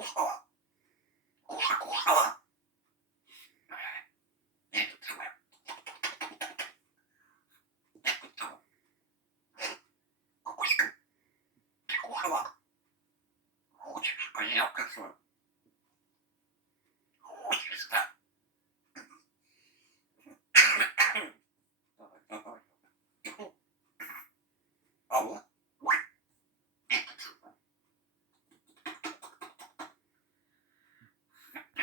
кушала. Кушала. Не тебе. Не тебе. Кукуська. Ты кушала. Хочешь, а я скажу.